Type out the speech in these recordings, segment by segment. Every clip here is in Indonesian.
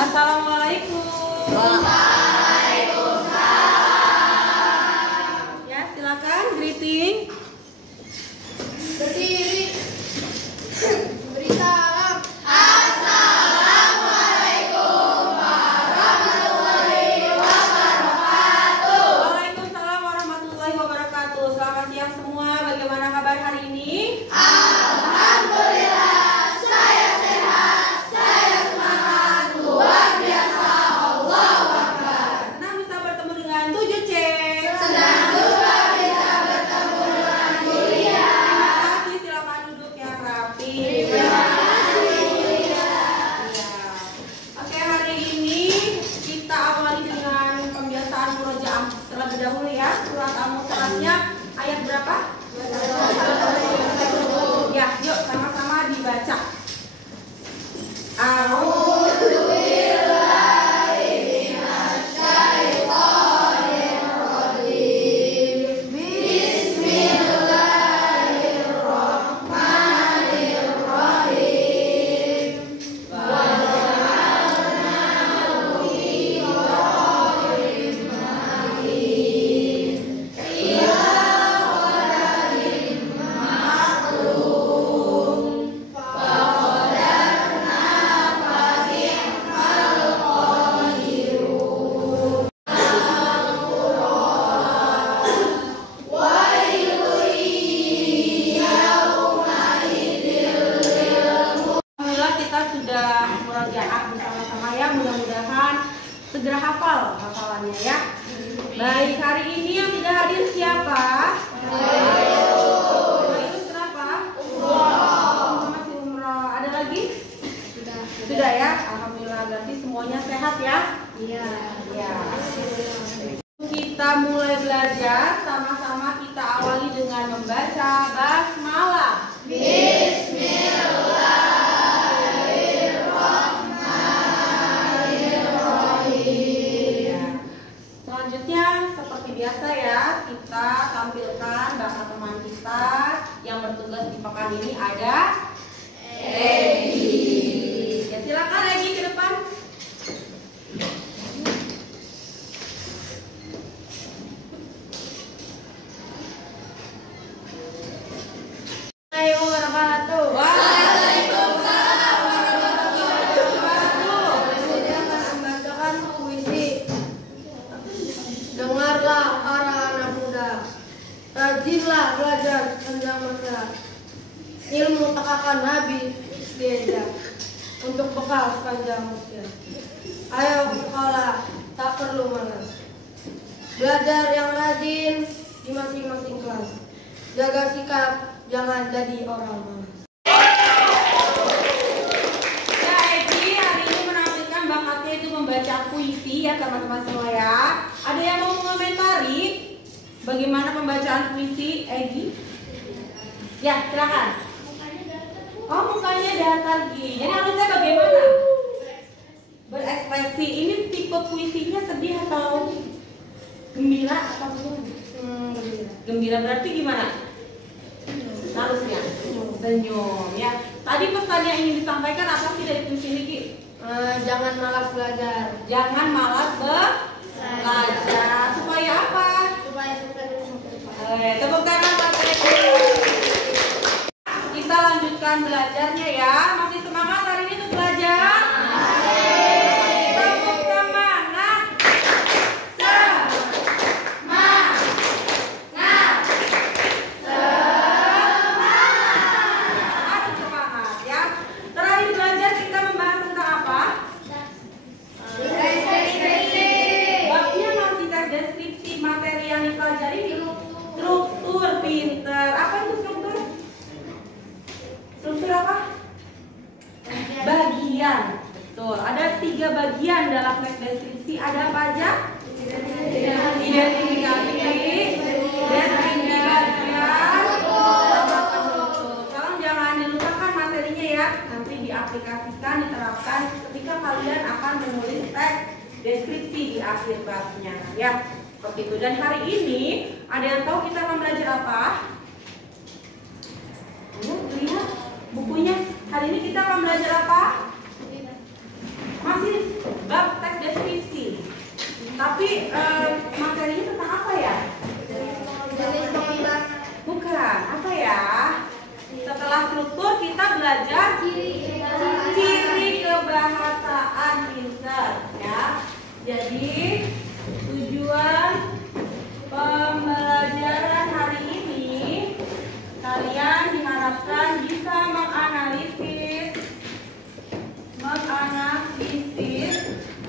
Assalamualaikum. Waalaikumsalam. Ya, silakan greeting. Berdiri. Beri salam. Assalamualaikum warahmatullahi wabarakatuh. Waalaikumsalam warahmatullahi wabarakatuh. Selamat siang semua. Bagaimana kabar hari ini? Alhamdulillah, saya sehat, saya semangat, luar biasa, Allahu Akbar. Senang bisa bertemu dengan 7C. Senang juga bisa bertemu dengan Yulia. Terima kasih, silakan duduk yang rapi. Terima kasih, Yulia. Ya. Oke, hari ini kita awali dengan pembiasaan murojaah terlebih dahulu ya. Surat Al-Mursalatnya ayat berapa? Ya, yuk sama-sama dibaca. Alhamdulillah kita sudah murojaah bersama-sama ya. Mudah-mudahan segera hafal hafalannya ya. Baik, hari ini yang tidak hadir siapa? Itu kenapa? Masih umroh. Ada lagi? Sudah ya. Alhamdulillah, berarti semuanya sehat ya. Iya. Ya. Kita mulai belajar, sama-sama kita awali dengan membaca basmalah. Ya. Selanjutnya seperti biasa ya, kita tampilkan bakat teman kita yang bertugas di pekan ini ada Egi. Ya, silakan Egi ke depan. Assalamualaikum warahmatullahi Waalaikumsalam warahmatullahi wabarakatuh. Saya akan membacakan puisi. Dengarlah para anak muda, rajinlah belajar tentang masa. Ilmu tak akan habis diajak untuk bekal sepanjang usia. Ayo ke sekolah, tak perlu malas. Belajar yang rajin di masing-masing kelas. Jaga sikap, jangan jadi orang malas. Ya, Egi hari ini menampilkan bakatnya itu membaca puisi ya teman-teman semua ya. Ada yang mau mengomentari bagaimana pembacaan puisi Egi? Ya, silakan. Oh, mukanya datar gini. Jadi harusnya bagaimana? Berekspresi. Ini tipe puisinya sedih atau gembira atau gembira berarti gimana? Harusnya senyum ya. Tadi pesan yang ingin disampaikan apa sih dari puisi ini, Ki? Jangan malas belajar. Jangan malas belajar. Supaya apa? Supaya sukses di masa depan. Tepuk tangan buat Egi. Kita lanjutkan belajarnya ya. Masih semangat hari ini untuk belajar? Tepuk semangat. Harus semangat ya. Terakhir belajar kita membahas tentang apa? Babnya masih deskripsi materi yang dipelajari. Struktur pinter. Apa itu struktur? Struktur apa? Bagian. Betul. Ada 3 bagian dalam teks deskripsi. Ada apa aja? Identifikasi, deskripsi, sama penutup. Tolong jangan dilupakan materinya ya. Nanti diaplikasikan, diterapkan ketika kalian akan menulis teks deskripsi di akhir babnya ya. Seperti itu. Dan hari ini ada yang tahu kita akan belajar apa? Lihat bukunya. Hari ini kita akan belajar apa? Masih Tapi materinya tentang apa ya? Jenis pengembangan. Bukan, apa ya? Setelah struktur kita belajar ciri kebahasaan pinter ya. Jadi tujuan pembelajaran hari ini kalian diharapkan bisa menganalisis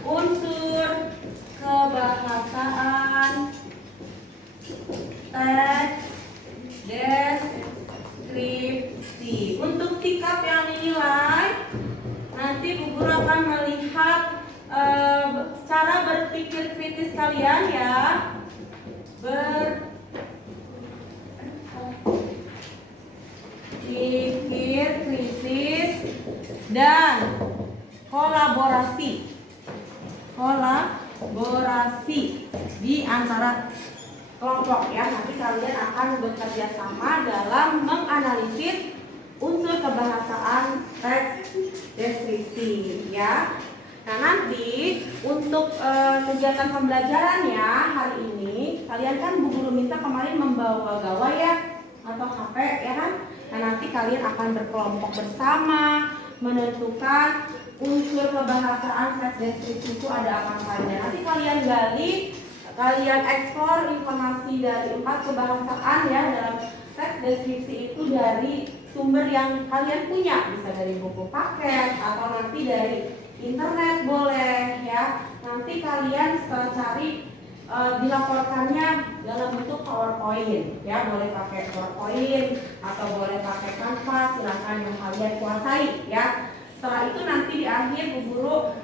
unsur kebahasaan, teks deskripsi. Untuk sikap yang dinilai, nanti Bu Guru akan melihat cara berpikir kritis kalian ya. Berpikir kritis dan kolaborasi di antara kelompok ya. Nanti kalian akan bekerja sama dalam menganalisis unsur kebahasaan teks deskripsi ya. Nah, nanti untuk kegiatan pembelajarannya hari ini kalian kan Bu Guru minta kemarin membawa gawai ya atau HP ya kan. Nah, nanti kalian akan berkelompok bersama menentukan unsur kebahasaan teks deskripsi itu ada apa saja. Nanti kalian gali, kalian eksplor informasi dari 4 kebahasaan ya dalam teks deskripsi itu dari sumber yang kalian punya, bisa dari buku paket atau nanti dari internet boleh ya. Nanti kalian setelah cari dilaporkannya dalam bentuk PowerPoint ya, boleh pakai PowerPoint atau boleh pakai Canva, silakan yang kalian kuasai ya. Setelah itu nanti di akhir Bu Guru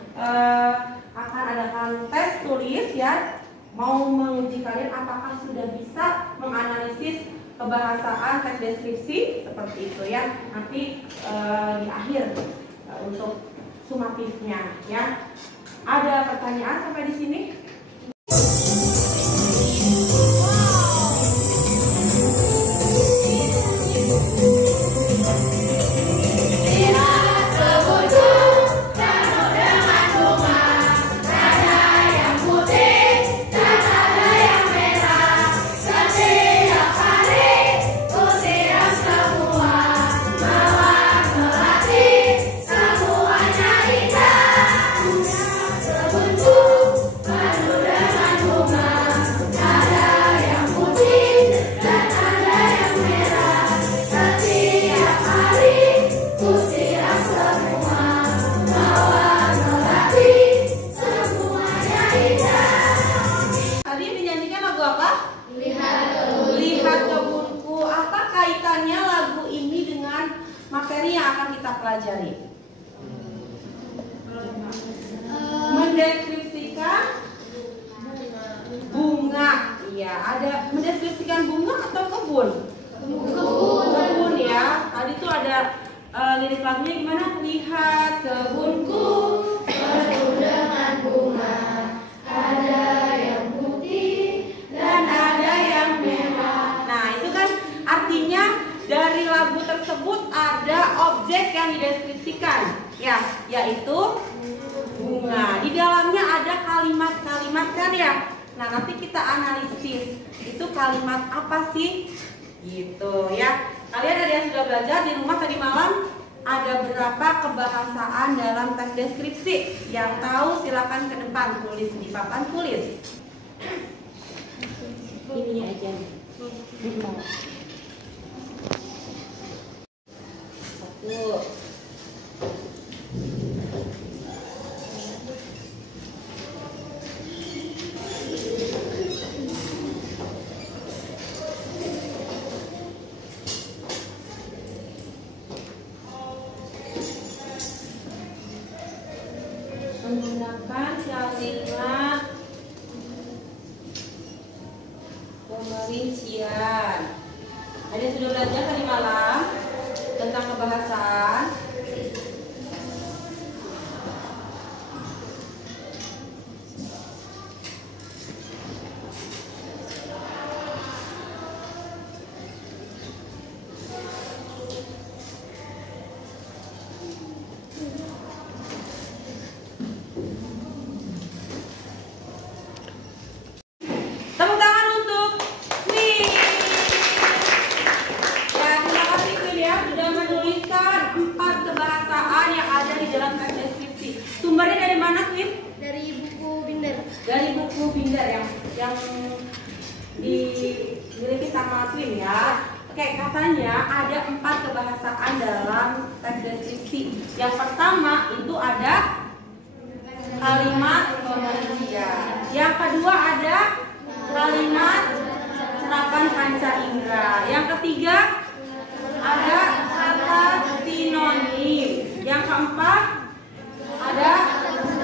akan adakan tes tulis ya, mau menguji kalian apakah sudah bisa menganalisis kebahasaan teks deskripsi seperti itu ya. Nanti di akhir untuk sumatifnya ya. Ada pertanyaan sampai di sini? Pelajari mendeskripsikan bunga. Iya, ada mendeskripsikan bunga atau kebun? Kebun ya. Tadi tuh ada lirik lagunya gimana? Lihat kebunku penuh dengan bunga, ada yang putih dan ada yang merah. Nah, itu kan artinya dari lagu tersebut ada objek yang dideskripsikan ya, yaitu bunga. Di dalamnya ada kalimat-kalimat kan ya. Nah, nanti kita analisis itu kalimat apa sih gitu ya. Kalian ada yang sudah belajar di rumah tadi malam? Ada berapa kebahasaan dalam teks deskripsi? Yang tahu silakan ke depan tulis di papan tulis. Ini aja nih. Satu. Menggunakan kalimat pemerincian. Ada yang sudah belajar tadi malam tentang kebahasaan? buku binder yang dimiliki sama Twin ya. Oke, katanya ada 4 kebahasaan dalam teks deskripsi. Yang pertama itu ada kalimat pengertian. Yang kedua ada kalimat serapan panca indera. Yang ketiga ada kata sinonim. Yang keempat ada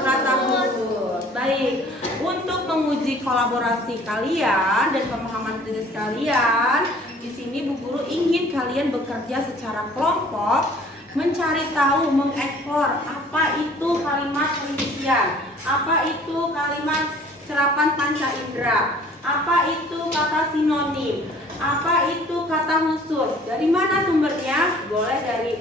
kata khusus. Baik, untuk menguji kolaborasi kalian dan pemahaman tulis kalian, di sini Bu Guru ingin kalian bekerja secara kelompok, mencari tahu, mengeksplor apa itu kalimat perincian, apa itu kalimat serapan panca indera, apa itu kata sinonim, apa itu kata khusus. Dari mana sumbernya? Boleh dari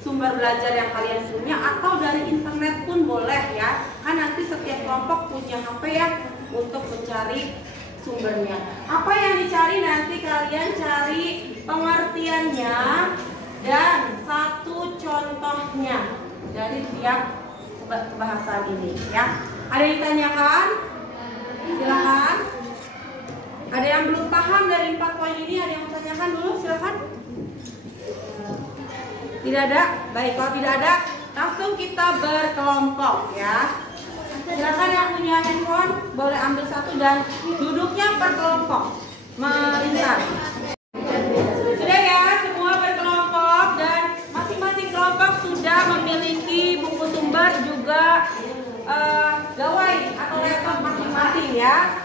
sumber belajar yang kalian punya atau dari internet pun boleh ya. Kan nanti setiap kelompok punya HP ya untuk mencari sumbernya. Apa yang dicari nanti kalian cari pengertiannya dan satu contohnya dari tiap bahasan ini ya. Ada yang ditanyakan? Silakan. Ada yang belum paham dari 4 poin ini? Ada yang mau tanyakan dulu? Silakan. Tidak ada? Baik, kalau tidak ada langsung kita berkelompok ya. Silakan yang punya handphone boleh ambil satu dan duduknya per kelompok melingkar. Sudah ya, semua berkelompok dan masing-masing kelompok sudah memiliki buku sumber juga gawai atau laptop masing-masing ya.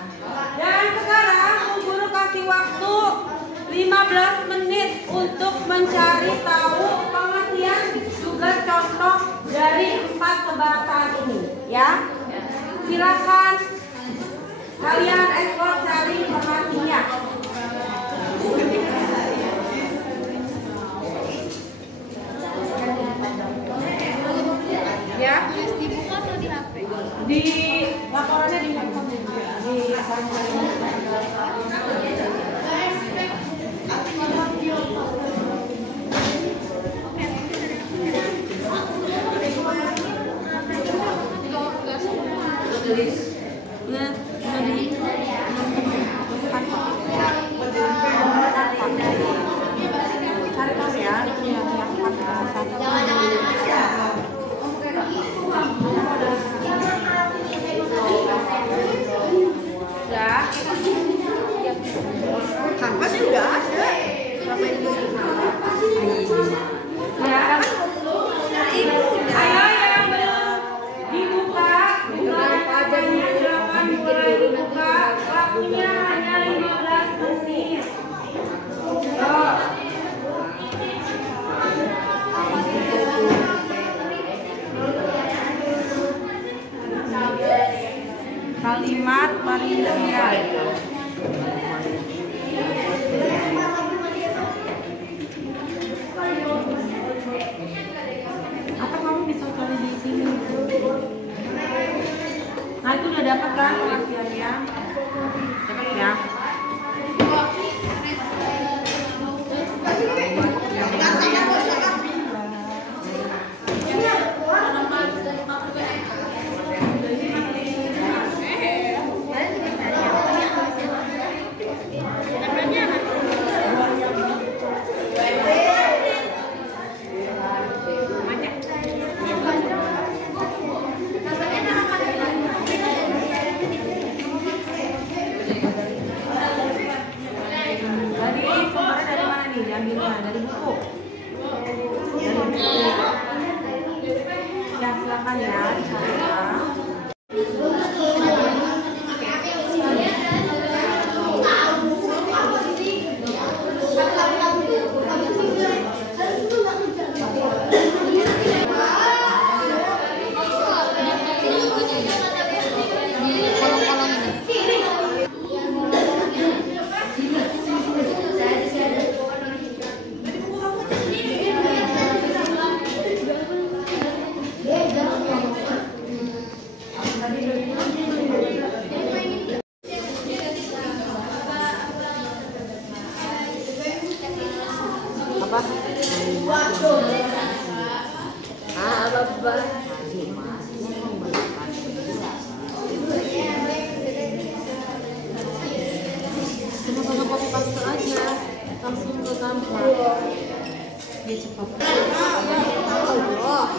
Dan sekarang Bu Guru kasih waktu 15 menit untuk mencari tahu pengertian juga contoh dari 4 kebahasaan ini ya. Silakan kalian eksplor cari informasinya. Ya. Di buku atau di HP? Di laporannya di handphone juga. Di cari tahu ya yang satu ya kanvas sudah ada ya. Ayo yang belum dibuka silakan mulai dibuka. Waktunya hanya 15 menit. Kalimat perincian. Apa kamu bisa cari di sini? Nah itu udah dapat kan pengertiannya? Dapat ya? Diambilnya dari buku. Ya silakan ya dicari ya. langsung ke tanpa. Dia cepat. Allah.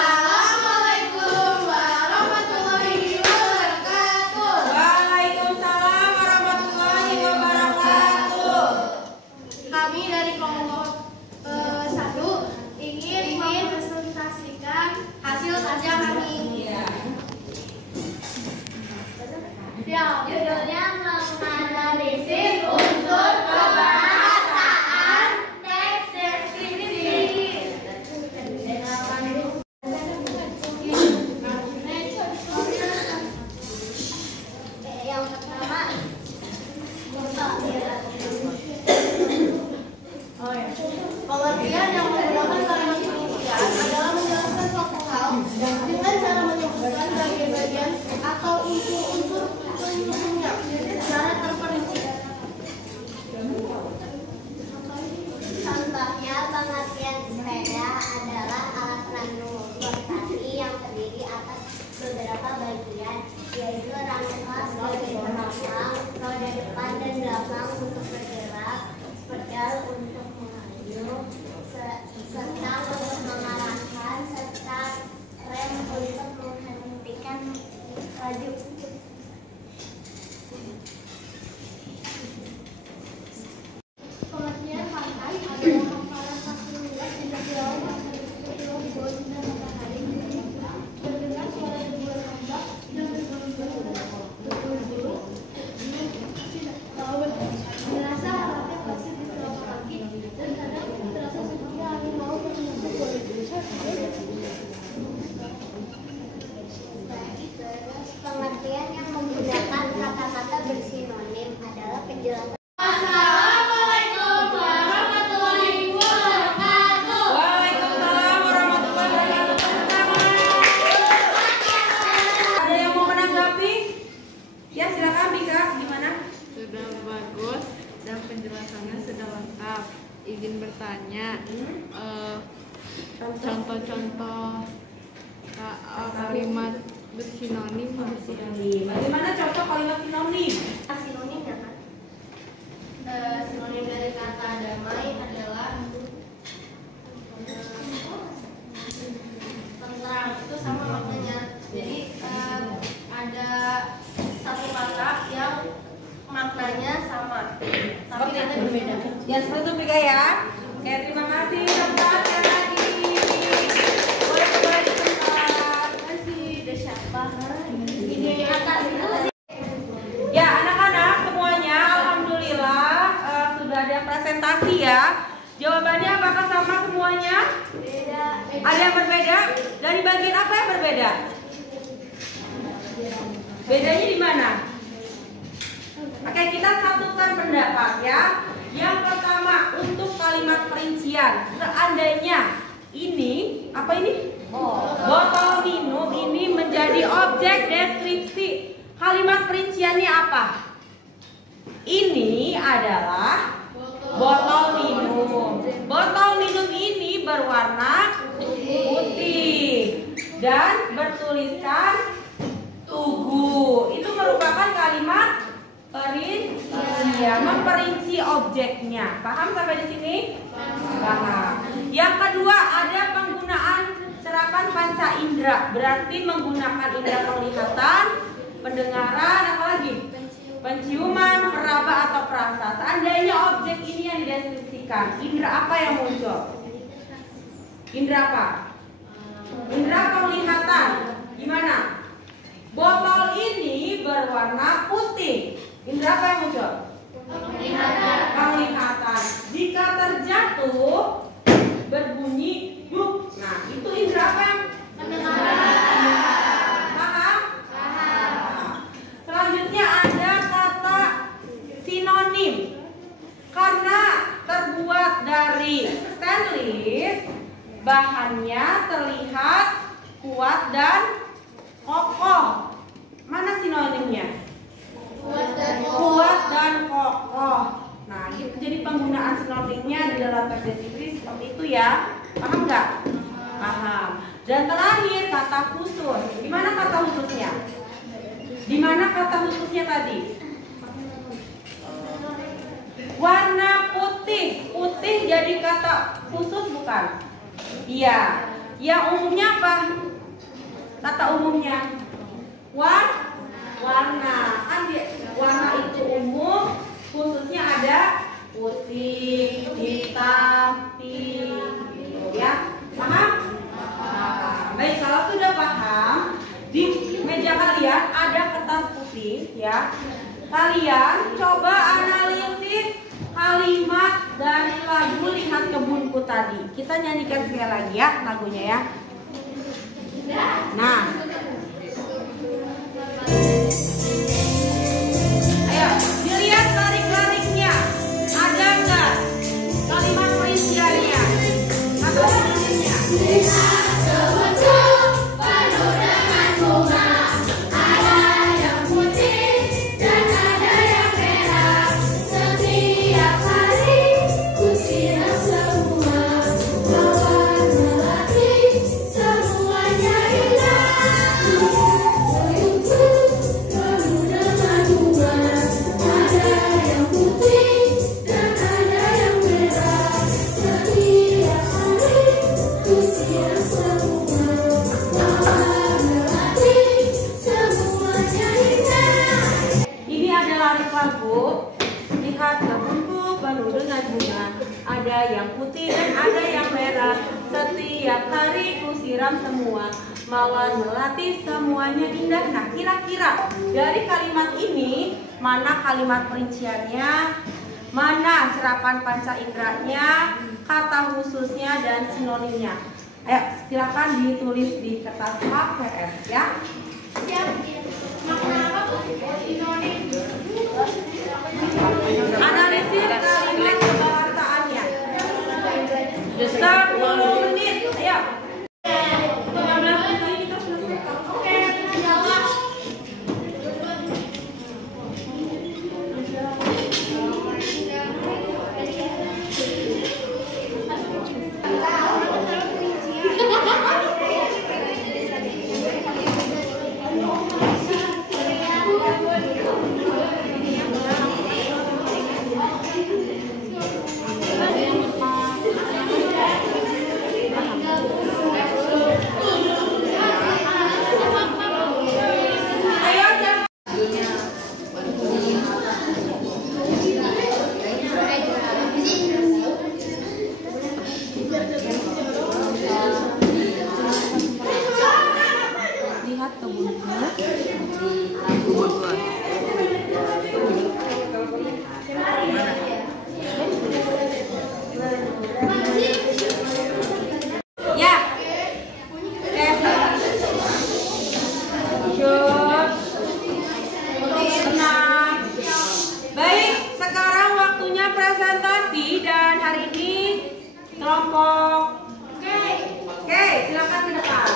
Assalamualaikum warahmatullahi wabarakatuh. Waalaikumsalam warahmatullahi wabarakatuh. Kami dari kelompok 1 ingin mempresentasikan hasil kerja kami. Judulnya menganalisis unsur kebahasaan teks deskripsi. Yang pertama, pengertian yang menggunakan kalimat pengertian adalah menjelaskan suatu hal dengan cara menyebutkan bagian-bagian atau unsur-unsur penyusunnya secara terperinci. Contohnya, pengertian sepeda adalah alat transportasi yang terdiri atas beberapa bagian, yaitu rangka sebagai penopang, roda depan dan belakang untuk bergerak, pedal untuk maju, serta untuk mengarahkan, serta rem untuk menghentikan laju. Pengertian pantai adalah hamparan pasir luas di jauh di bawah sinar matahari, terdengar suara deburan ombak dan berburu-buru laut. Terasa hangatnya pasir di telapak kaki dan kadang terasa seperti angin laut yang menyentuh kulit. Pengertian yang menggunakan kata-kata bersinonim adalah penjelasan. Assalamualaikum warahmatullahi wabarakatuh. Waalaikumsalam warahmatullahi wabarakatuh. Ada yang mau menanggapi? Ya, silakan Bika. Gimana? Sudah bagus dan penjelasannya sudah lengkap. Izin bertanya, contoh-contoh kalimat bersinonim Sinonim. Bagaimana contoh kalimat sinonim? Sinonimnya kan? Sinonim dari kata damai adalah tentram, itu sama maknanya. Jadi ada satu kata yang maknanya sama tapi Oke. nanti berbeda. Ya, seperti itu Bika ya. Oke, terima kasih tempat sekali lagi. Boleh kembali ke tempat. Ini atas itu Ya, anak-anak semuanya, alhamdulillah sudah ada presentasi ya. Jawabannya apakah sama semuanya? beda. Ada yang berbeda? Dari bagian apa yang berbeda? Bedanya di mana? Oke, kita satukan pendapat ya. Yang pertama, untuk kalimat perincian, seandainya ini apa ini? Botol minum ini menjadi objek deskripsi. Kalimat perinciannya apa? Ini adalah botol minum. Botol minum ini berwarna putih dan bertuliskan Tugu. Itu merupakan kalimat perincian, memperinci objeknya. Paham sampai di sini? Paham. Yang kedua, ada penggunaan serapan panca indera, berarti menggunakan indera penglihatan, pendengaran, apa lagi? Penciuman, peraba atau perasa. Seandainya objek ini yang dideskripsikan, indera apa yang muncul? Indera apa? Indera penglihatan. Gimana? Botol ini berwarna putih. Indera apa yang muncul? Penglihatan. Jika terjatuh berbunyi duk. Nah, itu indera apa yang? Paham? Selanjutnya ada kata sinonim. Karena terbuat dari stainless, bahannya terlihat kuat dan kokoh. Mana sinonimnya? Kuat dan kokoh. Nah, gitu. Jadi penggunaan sinonimnya di dalam teks deskripsi seperti itu ya. Paham nggak? Paham. Dan terakhir kata khusus. Di mana kata khususnya? Di mana kata khususnya tadi? Warna putih. Putih jadi kata khusus bukan? Iya. Yang umumnya apa? Kata umumnya warna. Kan warna itu umum, khususnya ada putih, hitam, pink, gitu ya. Paham? Nah, baik, kalau sudah paham, di meja kalian ada kertas putih ya. Kalian coba analisis kalimat dari lagu Lihat Kebunku tadi. Kita nyanyikan sekali lagi ya lagunya ya. Nah, ayo dilihat tarik-tariknya. Ada nggak kalimat perinciannya? Atau analisisnya? Lihat kebunku penuh dengan bunga, ada yang putih dan ada yang merah. Setiap hari ku siram semua, mawar melati semuanya indah. Nah, kira-kira dari kalimat ini mana kalimat perinciannya, mana serapan panca inderanya, kata khususnya dan sinonimnya? Ayo silakan ditulis di kertas HVS ya. Analisis kalimat kebahasaannya 10 menit. Ayo 15 menit lagi kita selesai. Oke, jawab. Lihat kebunku. Ya. Tenang. Baik, sekarang waktunya presentasi dan hari ini kelompok. Oke, silakan ke depan.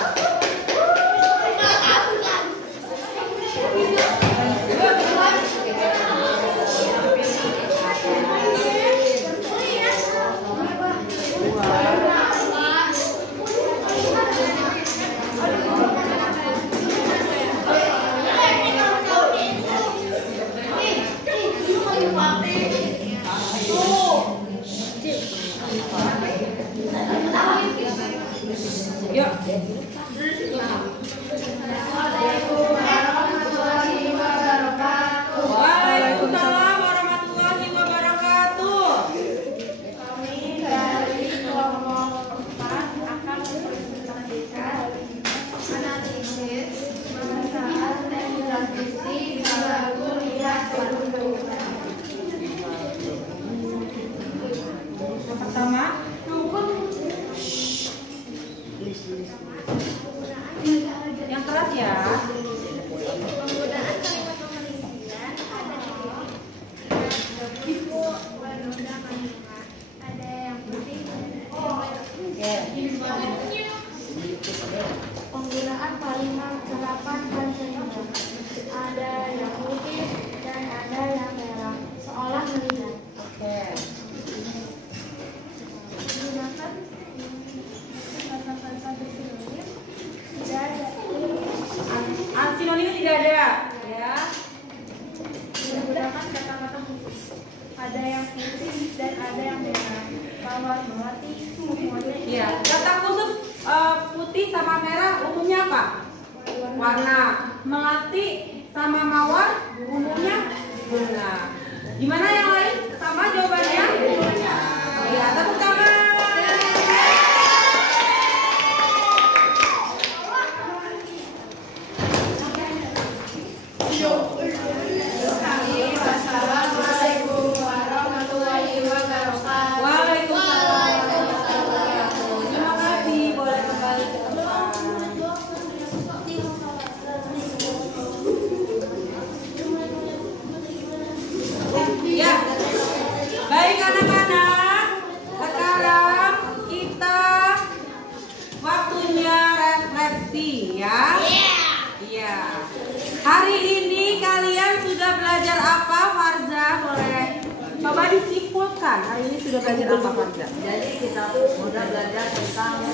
ada yang putih dan ada yang merah. Mawar melati semuanya. Iya. Kata khusus putih sama merah umumnya apa? Warna. Melati sama mawar umumnya bunga. Gimana yang lain? Sama jawabannya? Iya, tepuk tangan. Assalamualaikum warahmatullahi wabarakatuh. Waalaikumsalam. Terima kasih, boleh kembali ke tempat. Ya, baik anak-anak. Sekarang kita waktunya refleksi ya. Iya. Hari ini kalian sudah belajar apa, Farza? Boleh coba disimpulkan. Hari ini sudah belajar apa, Farza? Jadi kita sudah belajar tentang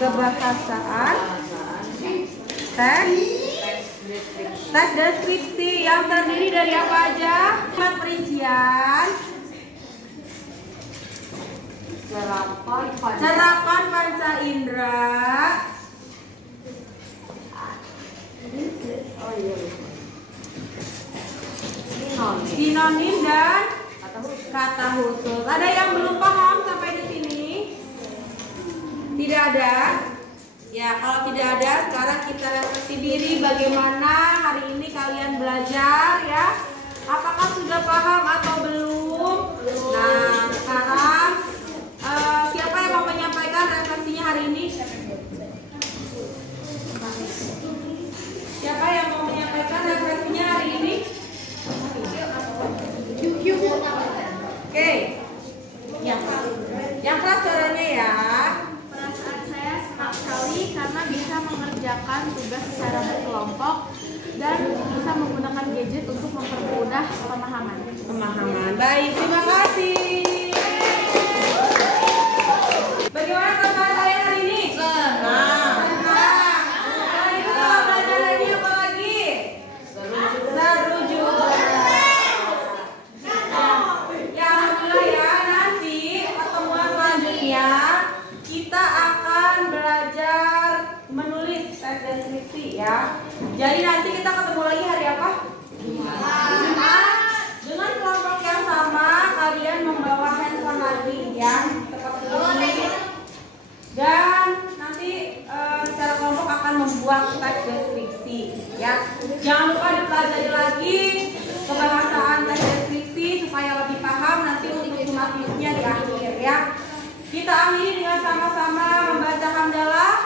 Kebahasaan, teks deskripsi yang terdiri dari apa aja? Kalimat perincian, serapan panca indera, sinonim dan kata khusus. Ada yang belum paham sampai di sini? Tidak ada? Ya, kalau tidak ada, sekarang kita refleksi diri bagaimana hari ini kalian belajar ya. Apakah sudah paham atau belum? Nah, sekarang siapa yang mau menyampaikan refleksinya hari ini? Siapa yang mau menyampaikan refleksinya hari ini? Oke. Yang keras suaranya ya. Perasaan saya senang sekali karena bisa mengerjakan tugas secara berkelompok dan bisa menggunakan gadget untuk mempermudah pemahaman. Baik, terima kasih. Bagaimana teman kalian hari ini? Senang. Hari ini kalau belajar lagi apa lagi? Seru juga. Ya, alhamdulillah ya, nanti pertemuan selanjutnya kita akan belajar menulis teks deskripsi ya. Jadi nanti kita ketemu lagi hari apa? Jumat. Dengan kelompok yang sama, kalian membawa handphone lagi yang seperti ini. Dan nanti secara kelompok akan membuat teks deskripsi ya. Jangan lupa dipelajari lagi kebahasaan teks deskripsi supaya lebih paham nanti untuk summatifnya di akhir ya. Kita akhiri dengan sama-sama membaca hamdalah.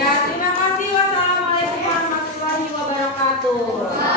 Ya, terima kasih. Wassalamualaikum warahmatullahi wabarakatuh.